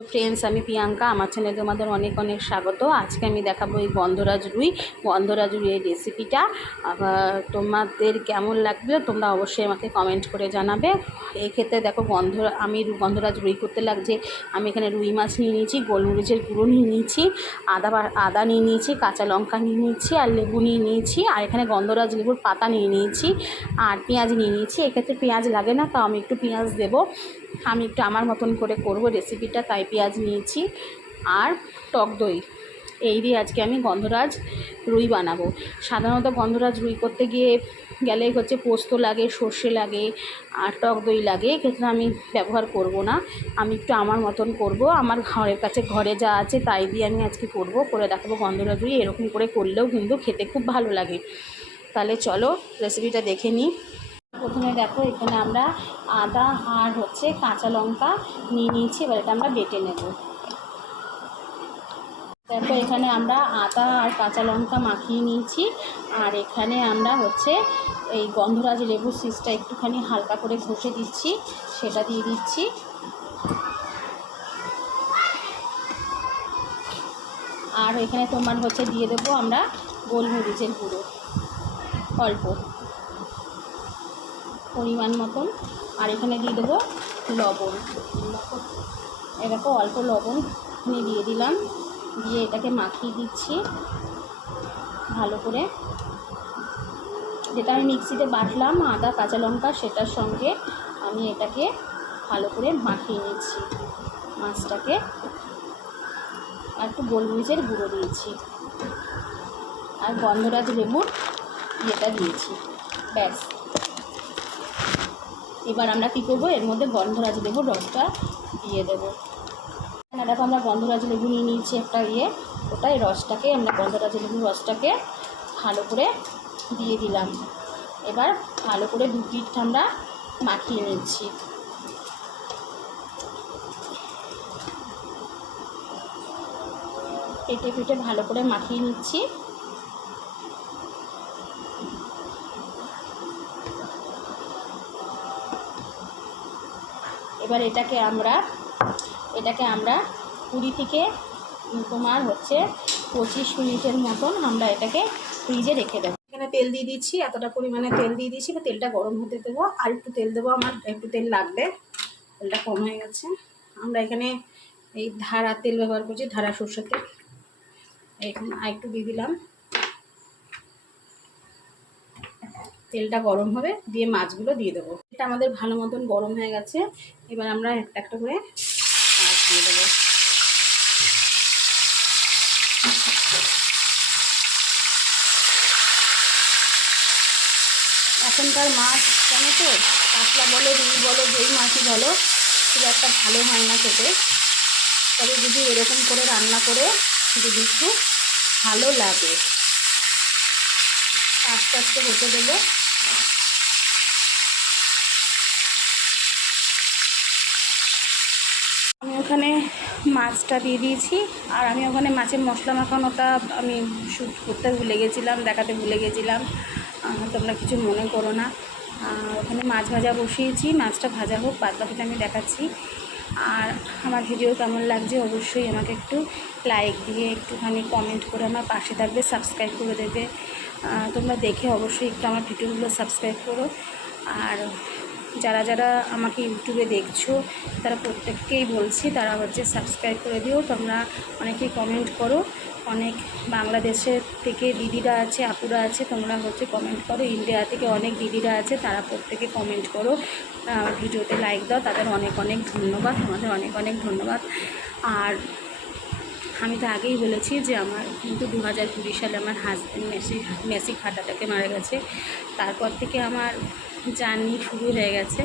Friends, আমি প্রিয়াঙ্কা। আমার চ্যানেলে তোমাদের অনেক অনেক স্বাগত। আজকে আমি দেখাবো এই গন্ধরাজ রুইয়ের রেসিপিটা। তোমাদের কেমন লাগবে তোমরা অবশ্যই আমাকে কমেন্ট করে জানাবে। এক্ষেত্রে দেখো আমি গন্ধরাজ রুই করতে লাগছে। আমি এখানে রুই মাছ নিয়ে নিয়েছি, গোলমরিচের গুঁড়ো নিয়ে নিয়েছি, আদা নিয়ে নিয়েছি, কাঁচা লঙ্কা নিয়ে নিয়েছি, আর লেবু নিয়ে নিয়েছি, আর এখানে গন্ধরাজ লেবুর পাতা নিয়ে নিয়েছি, আর পেঁয়াজ নিয়ে নিয়েছি। এক্ষেত্রে পেঁয়াজ লাগে না, তো আমি একটু পেঁয়াজ দেবো। আমি একটু আমার মতন করে করব রেসিপিটা, তাই পেঁয়াজ নিয়েছি। আর টক দই, এই দিয়ে আজকে আমি গন্ধরাজ রুই বানাবো। সাধারণত গন্ধরাজ রুই করতে গেলে হচ্ছে পোস্ত লাগে, সর্ষে লাগে, আর টক দই লাগে। এক্ষেত্রে আমি ব্যবহার করব না, আমি একটু আমার মতন করব। আমার ঘরে যা আছে তাই দিয়ে আমি আজকে করে দেখাবো গন্ধরাজ রুই। এরকম করে করলেও কিন্তু খেতে খুব ভালো লাগে। তাহলে চলো রেসিপিটা দেখে নিই। প্রথমে দেখো, এখানে আমরা আদা আর কাঁচা লঙ্কা নিয়ে নিয়েছি। এবার এটা আমরা বেটে নেব। দেখো, এখানে আমরা আদা আর কাঁচা লঙ্কা মাখিয়ে নিয়েছি। আর এখানে আমরা এই গন্ধরাজ লেবুর সিসটা একটুখানি হালকা করে ঘষে দিচ্ছি, সেটা দিয়ে দিচ্ছি। আর এখানে তোমার দিয়ে দেবো আমরা গোলমরিচের গুঁড়ো অল্প পরিমাণ মতন। আর এখানে দিয়ে দেবো লবণ। এরকম অল্প লবণ দিয়ে দিলাম, দিয়ে এটাকে মাখিয়ে দিচ্ছি ভালো করে। যেটা আমি মিক্সিতে বাটলাম আদা কাঁচা লঙ্কা, সেটার সঙ্গে আমি এটাকে ভালো করে মাখিয়ে নিচ্ছি মাছটাকে। আর একটু গোলমরিচের গুঁড়ো দিয়েছি, আর গন্ধরাজ লেবুর ইয়েটা দিয়েছি। ব্যাস, এবার আমরা কী করবো, এর মধ্যে গন্ধরাজ লেবুর রসটা দিয়ে দেবো। দেখো, আমরা গন্ধরাজ লেবু নিয়ে নিয়েছি একটা এই রসটাকে আমরা গন্ধরাজ লেবুর রসটাকে ভালো করে দিয়ে দিলাম। এবার ভালো করে 2 পিঠ আমরা মাখিয়ে নিচ্ছি। পিঠে ভালো করে মাখিয়ে নিচ্ছি। এবার এটাকে আমরা 20 থেকে 25 মিনিটের মতন আমরা এটাকে ফ্রিজে রেখে দেবো। এখানে তেল দিয়ে দিচ্ছি, এতটা পরিমাণে তেল দিয়ে দিচ্ছি। বা তেলটা গরম হতে দেবো, আর একটু তেল দেবো, আমার একটু তেল লাগবে, তেলটা কম হয়ে গেছে। আমরা এখানে এই ধারা তেল ব্যবহার করছি, ধারা সরষের তেল। এখানে আর একটু দিয়ে দিলাম, তেলটা গরম হবে, দিয়ে মাছগুলো দিয়ে দেবো। এটা আমাদের ভালো মতন গরম হয়ে গেছে। এবার আমরা একটা একটা করে মাছ দিয়ে দেবো। এখনকার মাছ জানো তো, কাতলা বলো, রুই বলো, যেই মাছই বলো, খুব একটা ভালো হয় না খেতে। তবে যদি এরকম করে রান্না করে যদি একটু ভালো লাগে, আস্তে আস্তে হতে দেবো। আমি ওখানে মাছটা দিয়ে দিয়েছি, আর আমি ওখানে মাছের মশলা মাখানোটা আমি শ্যুট করতে ভুলে গেছিলাম, দেখাতে ভুলে গেছিলাম। তোমরা কিছু মনে করো না। ওখানে মাছ ভাজা বসিয়েছি, মাছটা ভাজা হোক, বাদ বাকিটা আমি দেখাচ্ছি। আর আমার ভিডিও কেমন লাগছে অবশ্যই আমাকে একটু লাইক দিয়ে একটুখানি কমেন্ট করে আমার পাশে থাকবে, সাবস্ক্রাইব করে দেবে। তোমরা দেখে অবশ্যই একটু আমার ভিডিওগুলো সাবস্ক্রাইব করো। আর যারা যারা আমাকে ইউটিউবে দেখছো তারা প্রত্যেককেই বলছি, তারা সাবস্ক্রাইব করে দিও। তোমরা অনেকেই কমেন্ট করো, অনেক বাংলাদেশের থেকে দিদিরা আছে, আপুরা আছে, তোমরা কমেন্ট করো। ইন্ডিয়া থেকে অনেক দিদিরা আছে, তারা প্রত্যেকে কমেন্ট করো, ভিডিওতে লাইক দাও। তাদের অনেক অনেক ধন্যবাদ, তোমাদের অনেক অনেক ধন্যবাদ। আর আমি তো আগেই বলেছি যে আমার কিন্তু 2020 সালে আমার হাজব্যান্ড মেসিক হার্ট অ্যাটাকে মারা গেছে। তারপর থেকে আমার জার্নি শুরু হয়ে গেছে।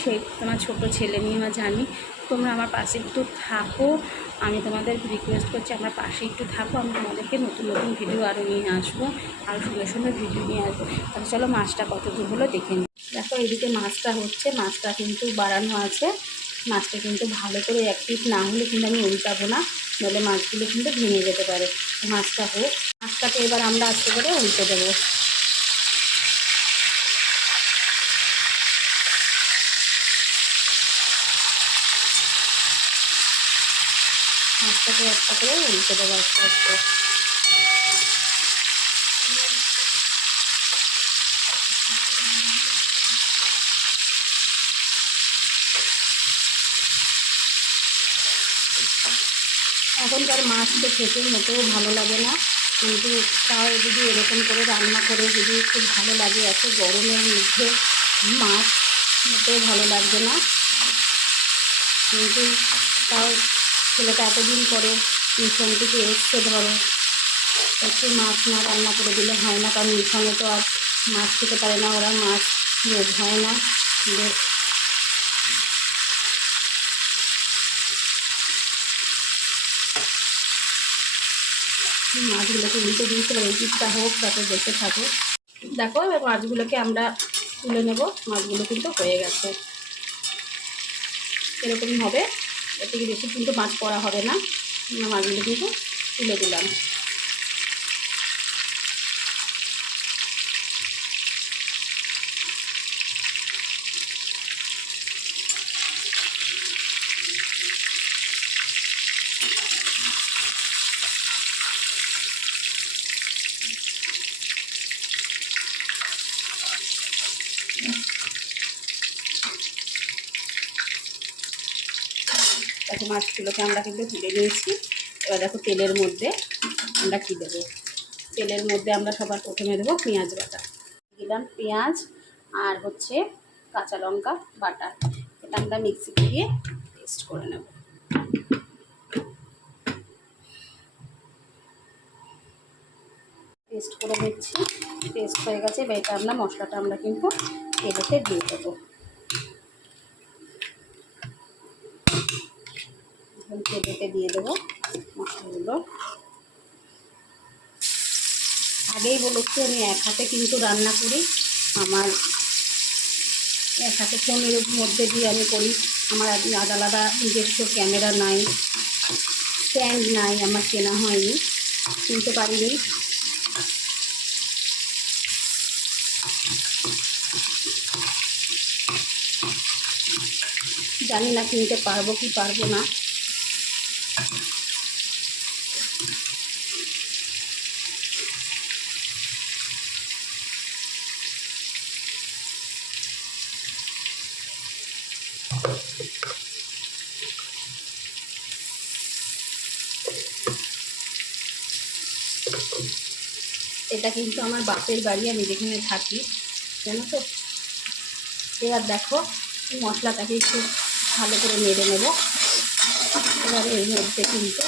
সেই তোমার ছোট ছেলে নিয়ে আমার জার্নি। তোমরা আমার পাশে একটু থাকো, আমি তোমাদের রিকোয়েস্ট করছি, আমার পাশে একটু থাকো। আমি তোমাদেরকে নতুন নতুন ভিডিও আরও নিয়ে আসবো, আরও সুন্দর সুন্দর ভিডিও নিয়ে আসবো। তাহলে চলো মাছটা কত দূর হলো দেখে নিই। দেখো, এদিকে মাছটা মাছটা কিন্তু বাড়ানো আছে। মাছটা কিন্তু ভালো করে এক পিঠ না হলে কিন্তু আমি উল্টাবো না, নাহলে মাছগুলো কিন্তু ভেঙে যেতে পারে। মাছটা হোক, মাছটাকে এবার আমরা আস্তে করে উল্টে দেবো। মাছটাকে একটা করে উল্টে দেবো আস্তে আস্তে। এখনকার মাছ তো খেতে মোটেও ভালো লাগে না, কিন্তু তাও যদি এরকম করে রান্না করে যদি খুব ভালো লাগে, এত গরমের মধ্যে মাছ মোটেও ভালো লাগবে না। কিন্তু তাও ছেলেটা এতদিন পরে মিশন থেকে এসছে, ধরো একটু মাছ না রান্না করে দিলে হয় না, কারণ মিশনে তো আর মাছ খেতে পারে না, ওরা মাছ রোজ হয় না। মাছগুলোকে উল্টে দিয়েছিলাম, এই পিসটা হোক তাতে দেখতে থাকো। দেখো এবার মাছগুলোকে আমরা তুলে নেব। মাছগুলো কিন্তু হয়ে গেছে, এরকমই হবে, এর থেকে বেশি কিন্তু মাছ করা হবে না। মাছগুলো কিন্তু তুলে দিলাম। দেখো মাছগুলোকে আমরা কিন্তু তুলে নিয়েছি। এবার দেখো তেলের মধ্যে আমরা কী দেবো। তেলের মধ্যে আমরা সবার প্রথমে দেবো পেঁয়াজ বাটা। দিলাম পেঁয়াজ আর হচ্ছে কাঁচা লঙ্কা বাটা, এটা আমরা মিক্সিতে দিয়ে পেস্ট করে নেব। পেস্ট করে নিচ্ছি, পেস্ট হয়ে গেছে। এবার এটা আমরা মশলাটা আমরা কিন্তু তেলেতে দিয়ে দেবো। তেলেতে দিয়ে দেবো মশলাগুলো। আগেই বলেছি আমি এক হাতে কিন্তু রান্না করি, আমার এক হাতে ফোনের মধ্যে দিয়ে আমি করি। আমার আলাদা আলাদা নিজস্ব ক্যামেরা নাই, স্ট্যান্ড নাই, আমার কেনা হয়নি, কিনতে পারিনি। জানি না কিনতে পারবো কি পারবো না। এটা কিন্তু আমার বাপের বাড়ি, আমি যেখানে থাকি, জানো তো। এবার দেখো মশলাটাকে একটু ভালো করে নেড়ে নেব। এবার এর মধ্যে কিন্তু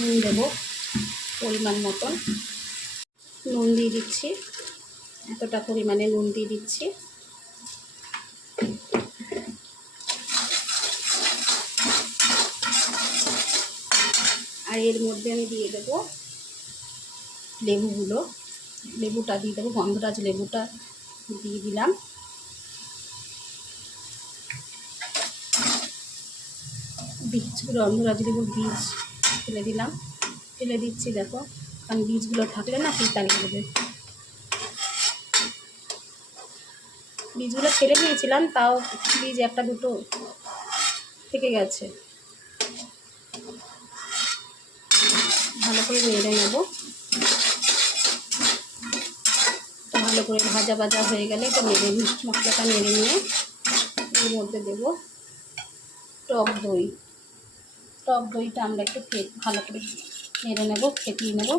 নুন দেবো পরিমাণ মতন। নুন দিয়ে দিচ্ছি, এতটা পরিমাণে নুন দিয়ে দিচ্ছি। আর এর মধ্যে আমি দিয়ে দেবো লেবুগুলো, লেবুটা দিয়ে দেবো, গন্ধরাজ লেবুটা দিয়ে দিলাম। বীজগুলো, গন্ধরাজ লেবুর বীজ ফেলে দিলাম, ফেলে দিচ্ছি। দেখো কারণ বীজগুলো থাকলে না তিতা লাগবে। বীজগুলো ফেলে দিয়েছিলাম, তাও বীজ একটা দুটো থেকে গেছে। ভালো করে নেড়ে নেব। ভালো করে ভাজা ভাজা হয়ে গেলে এটা নেড়ে মশলাটা নেড়ে নিয়ে এর মধ্যে দেবো টক দই। টক দইটা আমরা একটু ভালো করে নেড়ে নেব, ফেটিয়ে নেব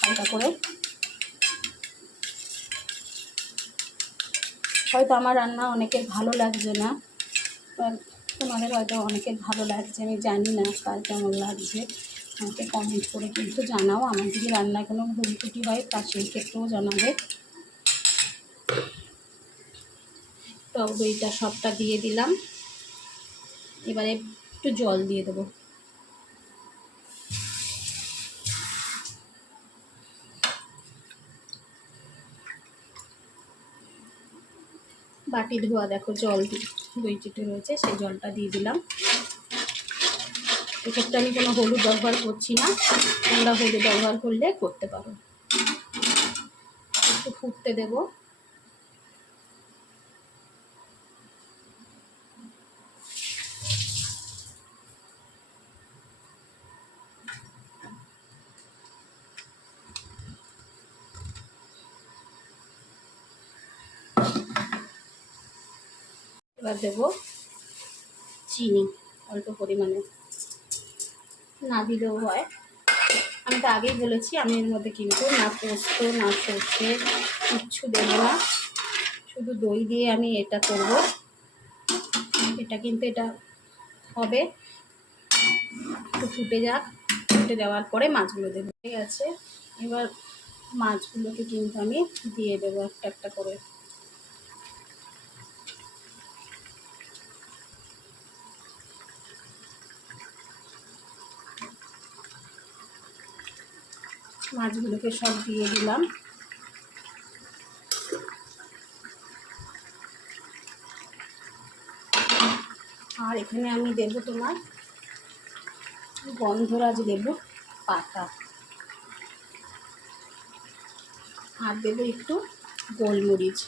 হালকা করে। হয়তো আমার রান্না অনেকের ভালো লাগছে না, তোমাদের হয়তো অনেকের ভালো লাগছে, আমি জানি না কার কেমন লাগছে। আমাকে কমেন্ট করে কিন্তু জানাও, আমার যদি রান্নায় কোনো ভুল ত্রুটি হয় তা সেই ক্ষেত্রেও জানাবে। টক দইটা সবটা দিয়ে দিলাম। এবারে একটু জল দিয়ে দেবো। বাটি ধোয়া দেখো জল দই চিটে রয়েছে, সেই জলটা দিয়ে দিলাম। এক্ষেত্রে আমি কোনো হলুদ ব্যবহার করছি না, তোমরা হলুদ ব্যবহার করলে করতে পারো। একটু ফুটতে দেব। এবার দেবো চিনি অল্প পরিমাণে, না দিলেও হয়। আমি তো আগেই বলেছি আমি এর মধ্যে কিন্তু না পোস্ত না সর্ষে কিচ্ছু দেবো না, শুধু দই দিয়ে আমি এটা করব। এটা কিন্তু এটা হবে, একটু ফুটে যাক, ফুটে দেওয়ার পরে মাছগুলো দেবো। ঠিক আছে, এবার মাছগুলোকে কিন্তু আমি দিয়ে দেবো একটা একটা করে। মাছগুলোকে সব দিয়ে দিলাম। আর এখানে আমি দেবো তোমার গন্ধরাজ লেবুর পাতা, আর দেবো একটু গোলমরিচ,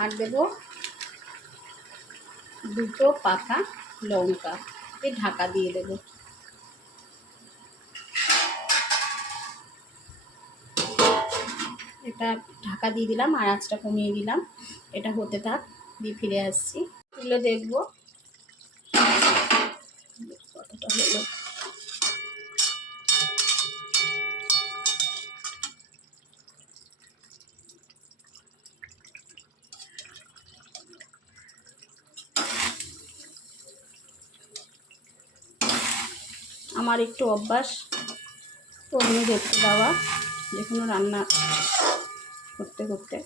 আর দেবো 2টো পাকা লঙ্কা, এই ঢাকা দিয়ে দেবো। এটা ঢাকা দিয়ে দিলাম আর আঁচটা কমিয়ে দিলাম, এটা হতে থাক, দিয়ে ফিরে আসছি। এগুলো দেখবো কতটা হলো। আমার একটু অভ্যাস তরুণী দেখতে দেওয়া যে কোনো রান্না করতে করতে।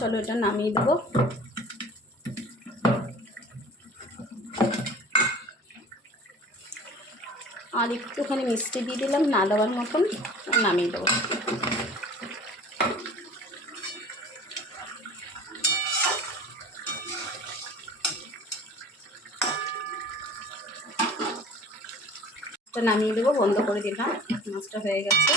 চলো এটা নামিয়ে দেবো। আর একটুখানি মিষ্টি দিয়ে দিলাম না দেওয়ার মতন, নামিয়ে দেবো। নামিয়ে দেবো, বন্ধ করে দিলাম, মাছটা হয়ে গেছে।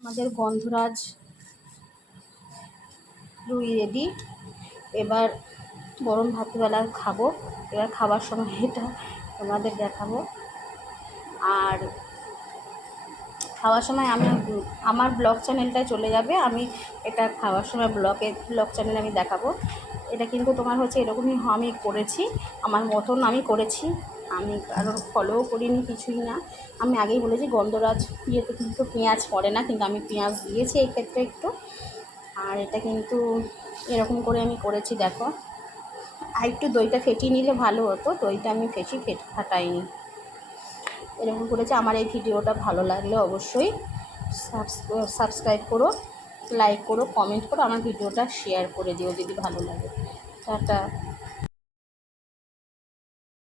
আমাদের গন্ধরাজ রুই রেডি। এবার গরম ভাতবেলা খাবো, এবার খাবার সময় এটা তোমাদের দেখাবো। আর খাওয়ার সময় আমি আমার ব্লগ চ্যানেলটায় চলে যাবে, আমি এটা খাওয়ার সময় ব্লগ চ্যানেলে আমি দেখাবো। এটা কিন্তু তোমার হচ্ছে এরকমই আমি করেছি, আমার মতন আমি করেছি, আমি কারোর ফলোও করিনি, কিছুই না। আমি আগেই বলেছি গন্ধরাজ ইয়েতে কিন্তু পেঁয়াজ পড়ে না, কিন্তু আমি পেঁয়াজ দিয়েছি এই ক্ষেত্রে একটু। আর এটা কিন্তু এরকম করে আমি করেছি, দেখো। আর একটু দইটা ফেটিয়ে নিলে ভালো হতো, দইটা আমি ফাটাইনি। এরকম করেছে। আমার এই ভিডিওটা ভালো লাগলে অবশ্যই সাবস্ক্রাইব করো, লাইক করো, কমেন্ট করো, আমার ভিডিওটা শেয়ার করে দিও যদি ভালো লাগে। টাটা।